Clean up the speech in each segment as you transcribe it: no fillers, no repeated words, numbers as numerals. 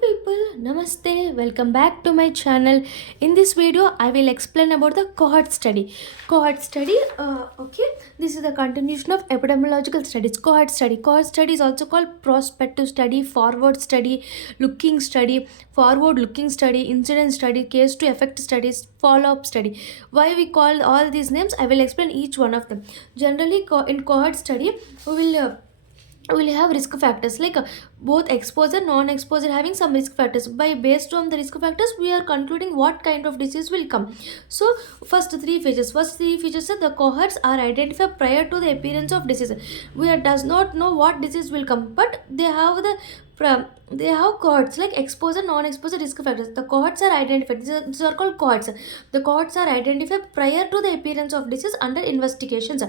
people, namaste, welcome back to my channel. In this video I will explain about the cohort study. This is the continuation of epidemiological studies. Cohort study is also called prospective study, forward looking study, incident study, case to effect studies, follow up study. Why we call all these names, I will explain each one of them. Generally in cohort study we will have risk factors like both exposure non-exposure having some risk factors. By based on the risk factors we are concluding what kind of disease will come. So first three features are the cohorts are identified prior to the appearance of disease. We are does not know what disease will come, but they have cohorts like exposure non-exposure risk factors. The cohorts are identified. These are called cohorts. The cohorts are identified prior to the appearance of disease under investigations.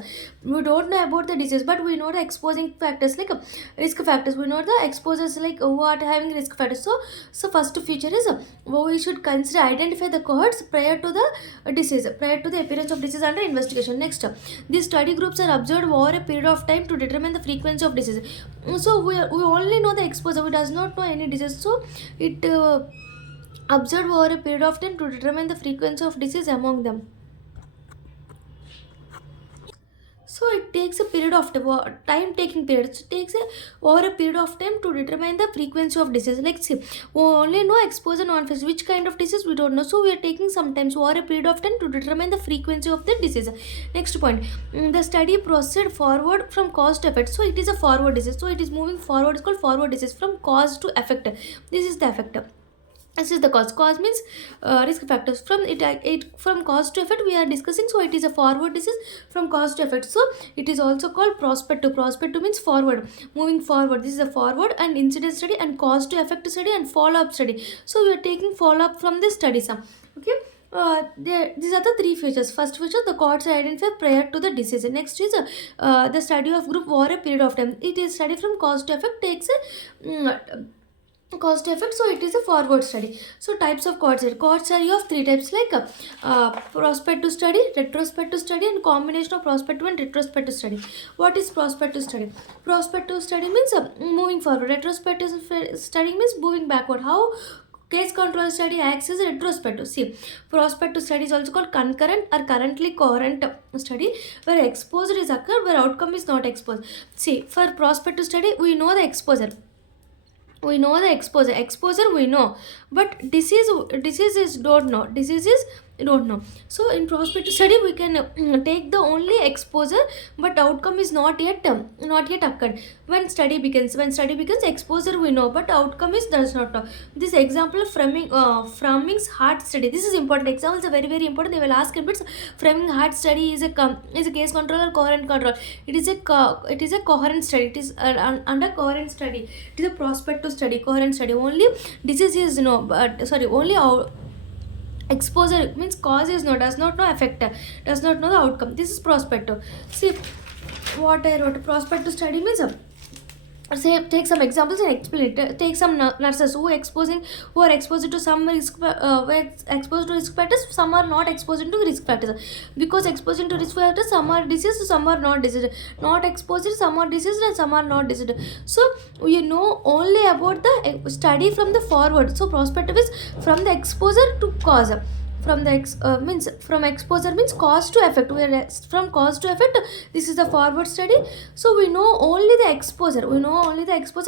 We don't know about the disease, but we know the exposing factors like risk factors. We know the exposures like what having risk factors. So first feature is we should consider identify the cohorts prior to the disease, prior to the appearance of disease under investigation. Next, these study groups are observed over a period of time to determine the frequency of disease. So we only know the exposure, we does not know any disease. So it observed over a period of time to determine the frequency of disease among them. So it takes a period of time taking period. So it takes over a period of time to determine the frequency of disease. Like see, we only know exposure non-face. Which kind of disease we don't know. So we are taking sometimes over a period of time to determine the frequency of the disease. Next point, the study proceed forward from cause to effect. So it is a forward disease. So it is moving forward. It's called forward disease from cause to effect. This is the effect. This is the cause. Cause means risk factors. It from cause to effect we are discussing. So it is a forward disease from cause to effect. So it is also called prospective. Prospective means forward, moving forward. This is a forward and incident study and cause to effect study and follow up study. So we are taking follow up from this study. Okay. These are the three features. First feature, the cohorts are identified prior to the disease. Next is the study of group over a period of time. It is study from cause to effect takes a cause to effect. So it is a forward study. So types of cohort study of three types like prospective study, retrospective study, and combination of prospective and retrospective study. What is prospective study? Prospective study means moving forward. Retrospective study means moving backward. How case control study acts as a retrospective. See, prospective study is also called concurrent or currently coherent study, where exposure is occurred where outcome is not exposed. See, for prospective study we know the exposure, exposure we know, but disease is don't know. So in prospective study we can take the only exposure, but outcome is not yet occurred. When study begins exposure we know, but outcome is does not know. This example of Framing's heart study, this is important. Examples are very very important. They will ask in bits. Framing heart study is a case control or coherent control. It is a coherent study. It is under coherent study. It is a prospective study, coherent study. Only disease is no, but sorry, only exposure means cause is no, does not know effect, does not know the outcome. This is prospective. See what I wrote. Prospective study means say take some examples and explain it. Take some nurses who are exposed to some were exposed to risk factors. Some are not exposed to risk factors. Because exposed to risk factors, some are diseased, some are not diseased. Not exposed, some are diseased, and some are not diseased. So you know only about the study from the forward. So prospective is from the exposure to cause. From exposure means cause to effect. From cause to effect, this is the forward study. So we know only the exposure,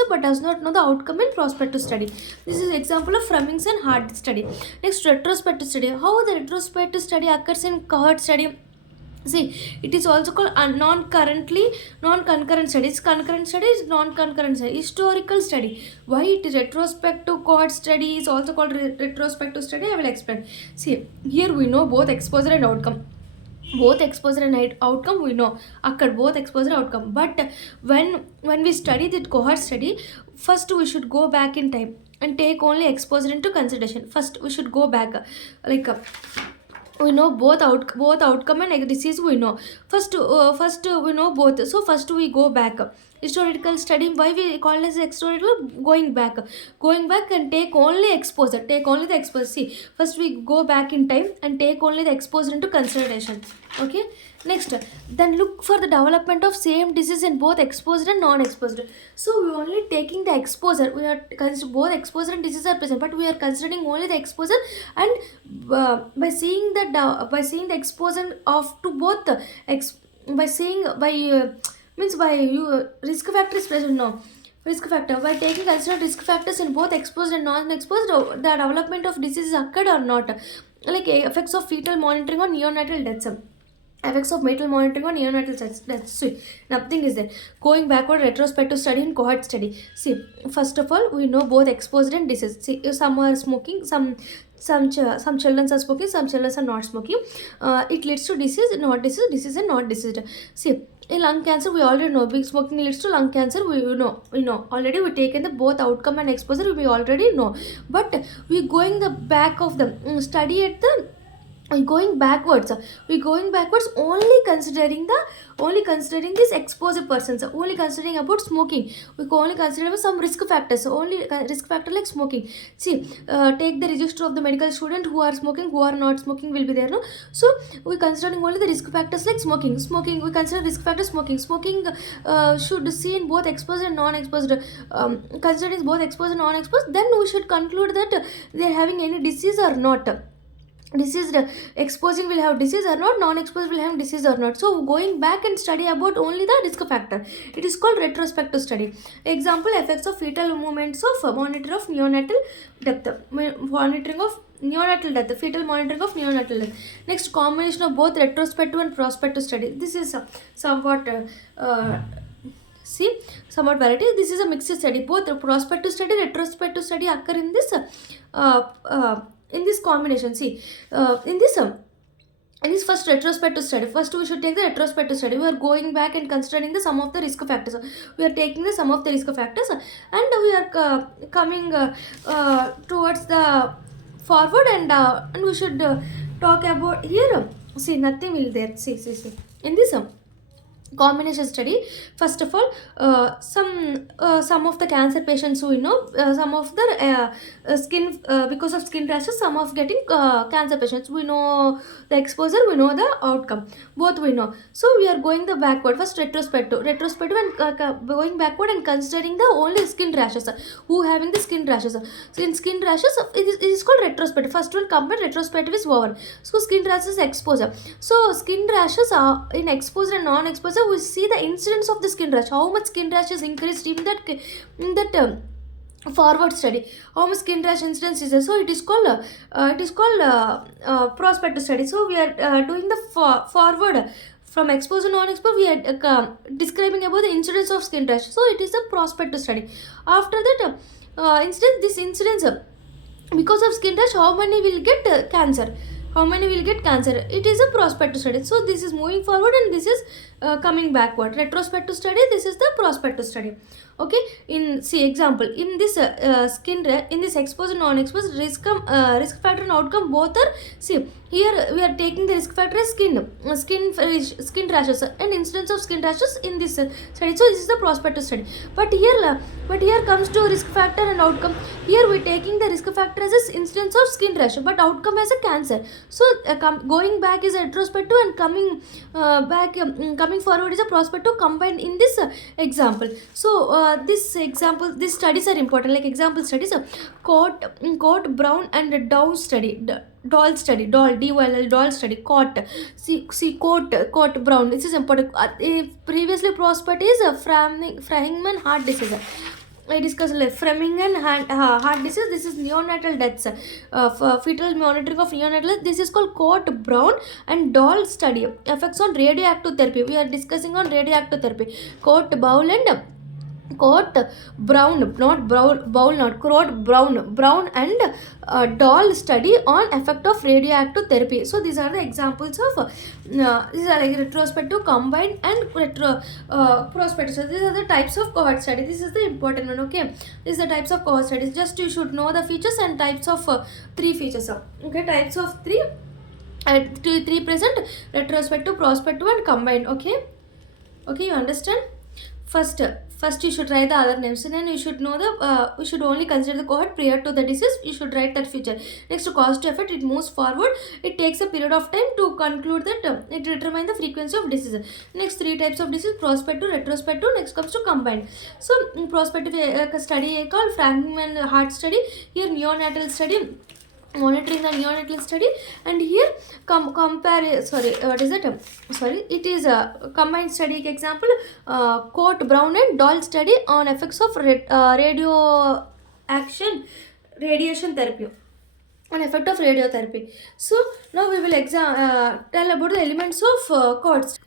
but does not know the outcome in prospective study. This is example of Framing's and Hart study. Next, retrospective study. How the retrospective study occurs in cohort study? See, it is also called non-concurrent studies. Concurrent study is non-concurrent study. Historical study. Why it is retrospective cohort study is also called retrospective study, I will explain. See, here we know both exposure and outcome. Both exposure and outcome we know occurred, both exposure and outcome. But when we study the cohort study, first we should go back in time and take only exposure into consideration. First we should go back like we know both outcome and disease we know. First we know both. So first we go back. Historical study, why we call it as historical? Going back and take only exposure, take only the exposure. See, first we go back in time and take only the exposure into consideration. Okay. Next, then look for the development of same disease in both exposed and non-exposed. So we only taking the exposure. We are both exposure and disease are present, but we are considering only the exposure. And by seeing that, by seeing the exposure of to both the by seeing by means by you risk factor is present. No, risk factor, by taking considered risk factors in both exposed and non-exposed, the development of diseases occurred or not. Like effects of fetal monitoring on neonatal deaths. Effects of fetal monitoring on neonatal deaths. See, nothing is there. Going backward, retrospective study and cohort study. See, first of all, we know both exposed and disease. See, if some are smoking, some children are smoking, some children are not smoking. It leads to disease, not disease, disease and not disease. See, in lung cancer, we already know big smoking leads to lung cancer. We know already. We taken the both outcome and exposure. We already know, but we going the back of the study at the we going backwards only considering these exposed persons, only considering about smoking. We can only consider about some risk factors, only risk factor like smoking. See, take the register of the medical student who are smoking, who are not smoking will be there, no? So we considering only the risk factors like smoking. We consider risk factor smoking should see in both exposed and non-exposed. Considering both exposed and non-exposed, then we should conclude that they are having any disease or not. Diseased exposing will have disease or not, non-exposed will have disease or not. So going back and study about only the risk factor, it is called retrospective study. Example, effects of fetal movements of monitor of neonatal death, monitoring of neonatal death, fetal monitoring of neonatal death. Next, combination of both retrospective and prospective study. This is somewhat see, somewhat variety. This is a mixed study. Both prospective study, retrospective study occur in this combination. See, in this first retrospective study, first we should take the retrospective study. We are going back and considering the sum of the risk factors. We are taking the sum of the risk factors, and we are coming towards the forward, and we should talk about here. See, nothing will there. See. In this combination study, first of all, some of the cancer patients, we know, some of the skin, because of skin rashes, some of getting cancer patients, we know the exposure, we know the outcome, both we know. So we are going the backward, first retrospective and going backward and considering the only skin rashes, who having the skin rashes. So in skin rashes, it is called retrospective. First one combined, retrospective is over. So skin rashes, exposure. So skin rashes are in exposure and non-exposure. We see the incidence of the skin rash, how much skin rash is increased in that forward study, how much skin rash incidence is there. So it is called prospective study. So we are doing the forward from exposure to non-exposure. We are describing about the incidence of skin rash. So it is a prospective study. After that, this incidence, because of skin rash, how many will get cancer? How many will get cancer? It is a prospective study. So this is moving forward and this is coming backward. Retrospective study, this is the prospective study. Okay, in see example, in this in this exposed and non-exposed, risk factor and outcome both are. See, here we are taking the risk factor as skin rashes and incidence of skin rashes in this study. So this is the prospective study. But here comes to risk factor and outcome. Here we are taking the risk factor as a incidence of skin rash, but outcome as a cancer. So going back is a retrospective, and coming forward is a prospective combined in this example. So these studies are important, like example studies, Cott, Brown and Dow study, doll study, doll study, Cott, Cott, Brown. This is important. Previously prospect is Framingham heart disease. I discussed like Framingham heart disease. This is neonatal deaths, fetal monitoring of neonatal. This is called Cott, Brown and Doll study, effects on radioactive therapy. We are discussing on radioactive therapy. Cott, Brown, not Bowl, not Cott, Brown and Doll study on effect of radioactive therapy. So these are the examples of these are like retrospective, combined and prospective. So these are the types of cohort study. This is the important one. Okay, these are the types of cohort studies. Just you should know the features and types of three features. Okay, types of three. Three present: retrospective, prospective and combined. Okay, you understand? First first you should write the other names, and then you should know the you should only consider the cohort prior to the disease. You should write that feature. Next, cause to effect, it moves forward. It takes a period of time to conclude that it determine the frequency of disease. Next, three types of disease: prospective, retrospective. Next comes to combined. So prospective study called Franklin heart study. Here neonatal study, monitoring the neonatal study, and here compare sorry what is it sorry it is a combined study. Example, Court Brown and Doll study on effects of radiation therapy, on effect of radiotherapy. So now we will tell about the elements of cohort.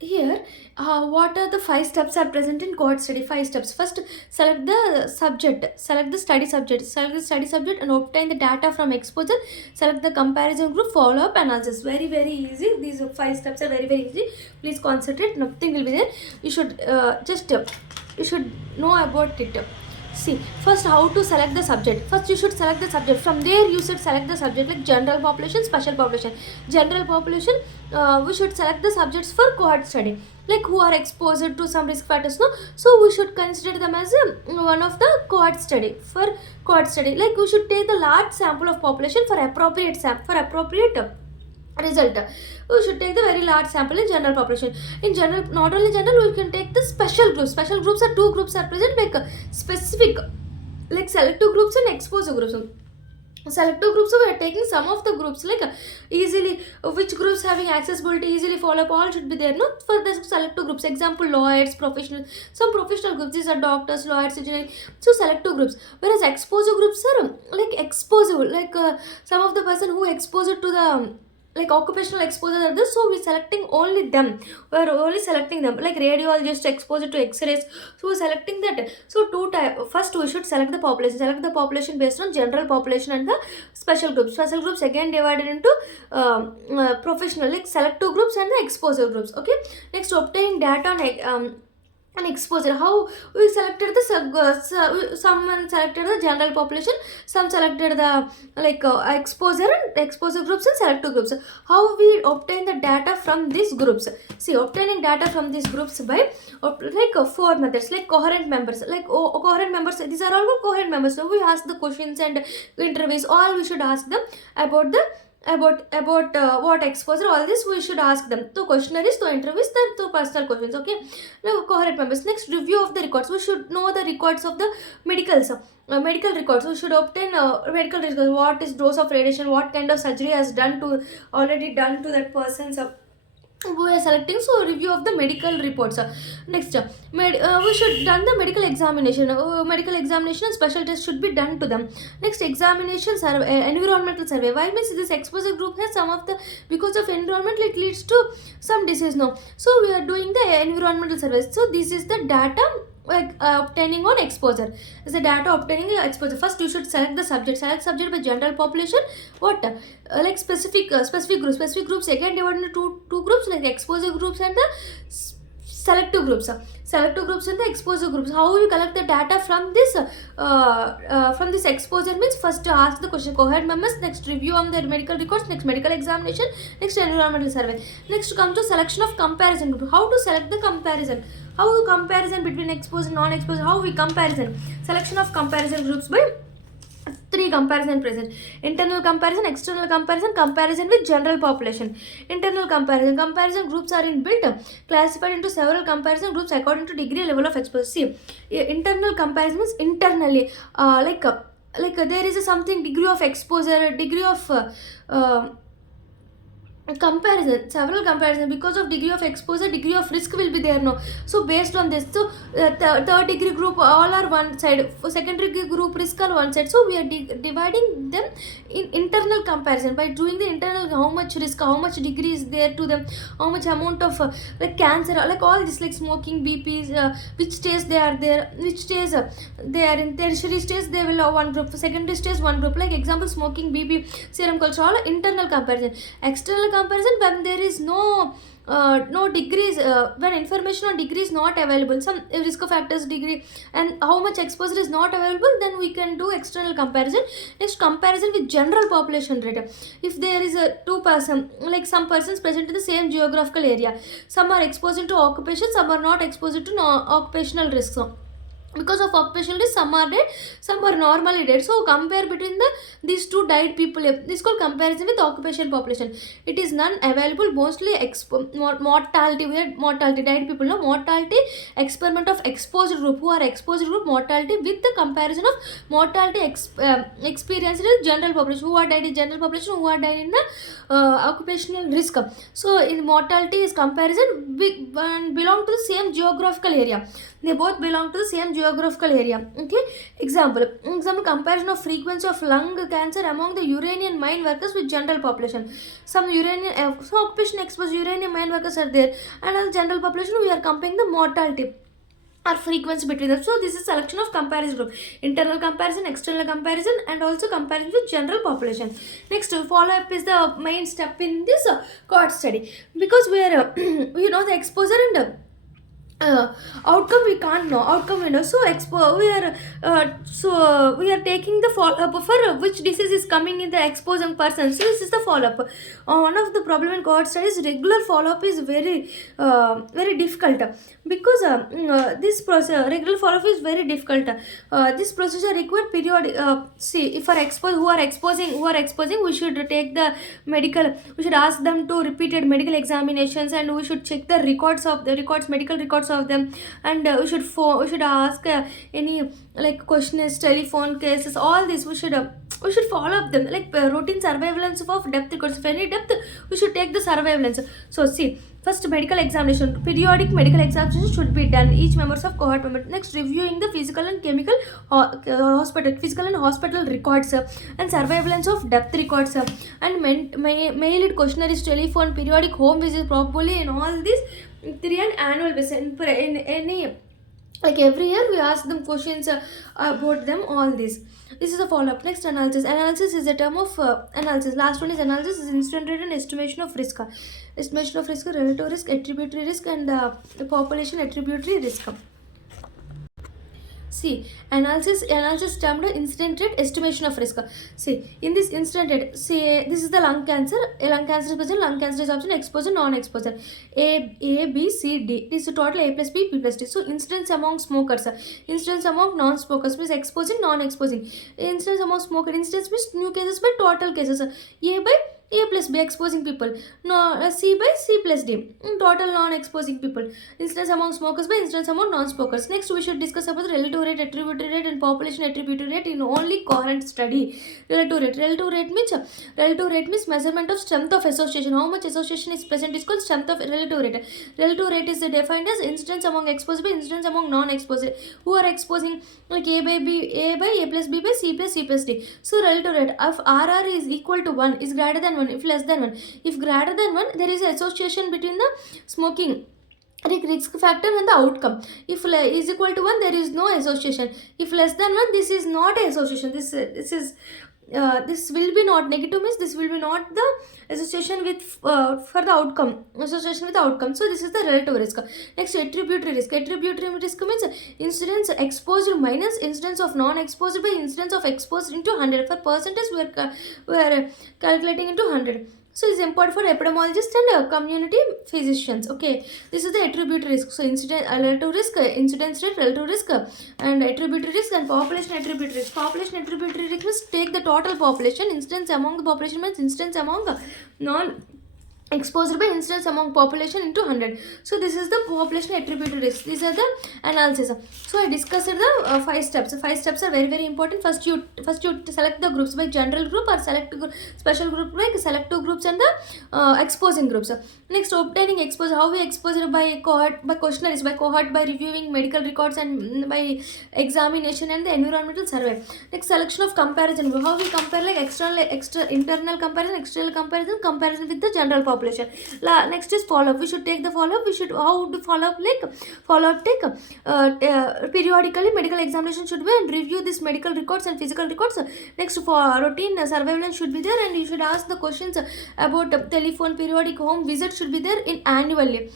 Here, what are the 5 steps are present in cohort study? 5 steps. First, select the subject, select the study subject, select the study subject and obtain the data from exposure. Select the comparison group, follow up analysis. Very easy. These 5 steps are very easy. Please concentrate. Nothing will be there. You should you should know about it. See, first how to select the subject. First you should select the subject. From there you should select the subject, like general population, special population. General population, we should select the subjects for cohort study, like who are exposed to some risk factors, no? So we should consider them as one of the cohort study. For cohort study, like we should take the large sample of population for appropriate result. We should take the very large sample in general population. In general, not only general, we can take the special groups. Special groups are 2 groups are present, like specific, like selective groups and exposure groups. Selective groups, so we are taking some of the groups, like easily which groups having accessibility, easily follow up, all should be there, no? For the selective groups, example, lawyers, professionals, some professional groups, these are doctors, lawyers, engineering. So selective groups. Whereas exposure groups are like exposure, like some of the person who exposed to the like occupational exposure are this, so we're selecting only them. We're only selecting them, like radiologist exposure to x-rays, so we're selecting that. So first we should select the population based on general population and the special groups. Special groups again divided into professional, like selective groups and the exposure groups. Okay, next, obtaining data on and exposure. How we selected the someone selected the general population, some selected the like exposure groups and selective groups. How we obtain the data from these groups? See, obtaining data from these groups by like 4 methods, like coherent members, like coherent members, these are all coherent members. So we ask the questions and interviews, all we should ask them about the what exposure, all this we should ask them. So questionnaires, to interviews, then to personal questions. Okay, now cohort members. Next, review of the records. We should know the records of the medical records. We should obtain medical records. What is dose of radiation, what kind of surgery has already done to that person's we are selecting. So review of the medical reports. Next, we should done the medical examination. And special test should be done to them. Next, examination survey, environmental survey. Why means this exposure group has some of the, because of environment it leads to some disease, no? So we are doing the environmental surveys. So this is the data like obtaining on exposure. Is the data obtaining exposure. First you should select the subject. Select subject by general population. What like specific groups again divided into two groups, like exposure groups and the selective groups. Selective groups and the exposure groups. How we collect the data from this exposure means, first to ask the question, cohort members. Next, review on their medical records. Next, medical examination. Next, environmental survey. Next, come to selection of comparison group. How to select the comparison? How comparison between exposure and non-exposure? How we comparison? Selection of comparison groups by 3 comparison present: internal comparison, external comparison, comparison with general population. Internal comparison groups are classified into several comparison groups according to degree level of exposure. See, internal comparison means internally, like there is something degree of exposure, degree of several comparison. Because of degree of exposure, degree of risk will be there, no? So based on this, so third degree group all are one side, secondary group risk are one side. So we are dividing them in internal comparison by doing the internal, how much risk, how much degree is there to them, how much amount of like cancer, like all this, like smoking, BPs, which stage they are there, which stage they are in. Tertiary stage they will have one group, secondary stage one group. Like example, smoking, BP, serum cholesterol, internal comparison. External comparison, when there is no no degrees, when information on degree is not available, some risk factors degree and how much exposure is not available, then we can do external comparison. Next, comparison with general population rate. If there is a two person, like some persons present in the same geographical area, some are exposed to occupation, some are not exposed to occupational risks. So, because of occupational risk, some are dead, some are normally dead. So compare between these two died people. This is called comparison with occupation population. It is none available, mostly mortality. We had mortality died people, no mortality, experiment of exposed group, who are exposed group mortality with the comparison of mortality experienced in general population, who are died in general population, who are died in the occupational risk. So in mortality is comparison belong to the same geographical area. They both belong to the same geographical area. Okay, example comparison of frequency of lung cancer among the uranium mine workers with general population. Some uranium occupation exposed uranium mine workers are there, and as general population we are comparing the mortality or frequency between them. So this is selection of comparison group: internal comparison, external comparison, and also comparison with general population. Next, follow up is the main step in this cohort study, because we are we know the exposure and outcome we can't know, outcome we know. So we are taking the follow up for which disease is coming in the exposing person. So this is the follow up. One of the problem in cohort studies, regular follow up is very difficult, because this process regular follow up is very difficult. This procedure require periodic. See, if for who are exposing, we should take the medical. We should ask them to repeated medical examinations, and we should check the medical records of them, and we should ask any like questions, telephone cases, all this we should follow up them, like routine surveillance of depth records. If any depth, we should take the surveillance. So see, first medical examination, periodic medical examination should be done each members of cohort member. Next, reviewing the physical and chemical physical and hospital records, and surveillance of depth records, and mailed questionnaires, telephone, periodic home visits properly, and all this 3 and annual basis. In any, like every year we ask them questions about them, all this. This is a follow-up. Next, analysis is a term of analysis. Last one is analysis is instant rate and estimation of risk. Estimation of risk, relative risk, attributory risk, and population attributory risk. See, analysis termed incident rate, estimation of risk. See, in this incident rate, say this is the lung cancer. A lung cancer is present. Lung cancer is option exposure, non-exposure. A, B, C, D. This is total A plus B, P plus D. So incidence among smokers, incidence among non-smokers means exposing, non-exposing. Incidence among smoker, incidence means new cases by total cases. A by A plus B exposing people. No, C by C plus D. Total non-exposing people. Incidence among smokers by incidence among non-smokers. Next, we should discuss about the relative rate, attributory rate, and population attributory rate in only cohort study. Relative rate. Relative rate means measurement of strength of association. How much association is present is called strength of relative rate. Relative rate is defined as incidence among exposed by incidence among non-exposed. Who are exposing, like A by A plus B by C plus C plus D. So relative rate, if RR is equal to 1, is greater than 1, if less than 1. If greater than 1, there is an association between the smoking risk factor and the outcome. If is equal to 1, there is no association. If less than 1, this is not an association. This will be not negative, means this will be not the association with for the outcome, association with the outcome. So this is the relative risk. Next, attributory risk. Attributory risk means incidence exposed minus incidence of non-exposed by incidence of exposed into 100. For percentage we are calculating into 100. So it's important for epidemiologists and community physicians. Okay, this is the attributory risk. So relative risk, incidence rate, relative risk, and attributory risk, and population attributory risk. Population attributory risk means take the total population. Incidence among the population means incidence among non exposed by incidence among population into 100. So this is the population attributory risk. These are the analysis. So I discussed the 5 steps. 5 steps are very important. First you select the groups by general group, or select special group by selective groups, and the exposing groups. Next, obtaining exposure. How we expose by cohort, by questionnaires, by cohort, by reviewing medical records, and by examination and the environmental survey. Next, selection of comparison. How we compare, like internal comparison, external comparison with the general population. population. Next is follow up. We should take the follow up. We should how to follow up, like follow up take periodically medical examination should be, and review this medical records and physical records. Next, for routine surveillance should be there, and you should ask the questions about telephone, periodic home visit should be there in annually.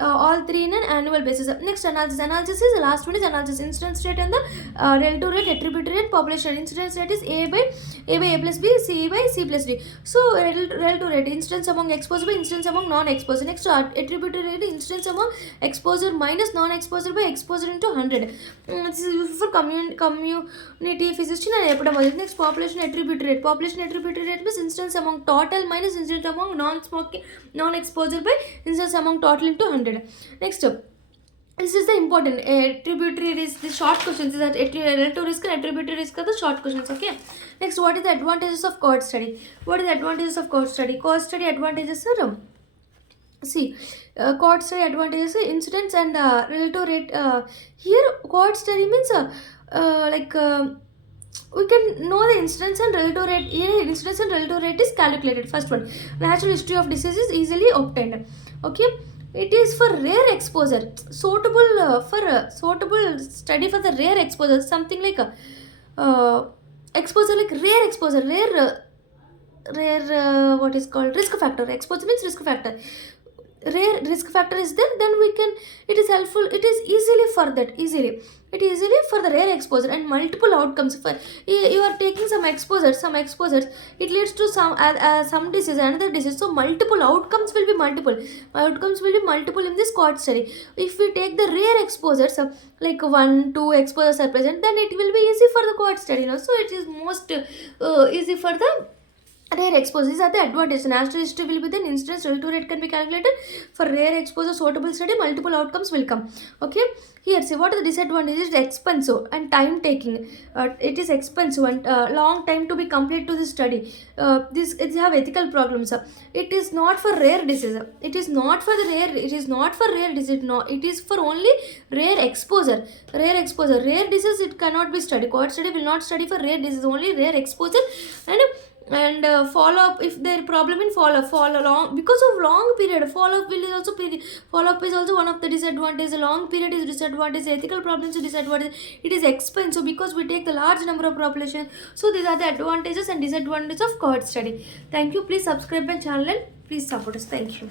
All three in an annual basis. Next, analysis. Analysis is the last one is analysis. Incidence rate and the relative rate, attribute rate, population. Incidence rate is A by A plus B, C by C plus D. So relative rate, incidence among exposure by incidence among non-exposure. Next, attribute rate, incidence among exposure minus non-exposure by exposure into 100. This is useful for community physician and epidemiologist. Next, population attribute rate. Population attribute rate means incidence among total minus incidence among non-smoking, non-exposure by incidence among total into 100. Next, this is the important attributary risk. The short questions is that relative risk and attributary risk are the short questions. Okay. Next, what is the advantages of cohort study? What is the advantages of cohort study? Cohort study advantages are see, cohort study advantages are incidence and relative rate. Here, cohort study means we can know the incidence and relative rate. Here, incidence and relative rate is calculated. First one, natural history of disease is easily obtained. Okay. It is for rare exposure, suitable for suitable study for the rare exposure. Something like exposure, like rare exposure, rare what is called risk factor. Exposure means risk factor. Rare risk factor is there, then we can, it is helpful, it is easily for that, easily it is easily for the rare exposure and multiple outcomes. For you are taking some exposures, it leads to some disease, another disease, so multiple outcomes will be multiple in this cohort study. If we take the rare exposures, like 1-2 exposures are present, then it will be easy for the cohort study, so it is most easy for the rare exposure. These are the advantages. Natural history will be then, incidence relative rate can be calculated. For rare exposure, suitable study, multiple outcomes will come. Okay. Here, see what are the disadvantages? Expensive and time taking. It is expensive and long time to be complete to this study. It have ethical problems. It is not for rare disease. It is not for the rare. It is not for rare disease. No, it is for only rare exposure. Rare exposure. Rare disease it cannot be studied. Cohort study will not study for rare disease. Only rare exposure and follow up. If there problem in follow long, because of long period, follow up is also one of the disadvantages. Long period is disadvantage, ethical problems is disadvantage. It is expensive because we take the large number of population. So these are the advantages and disadvantages of cohort study. Thank you. Please subscribe my channel and please support us. Thank you.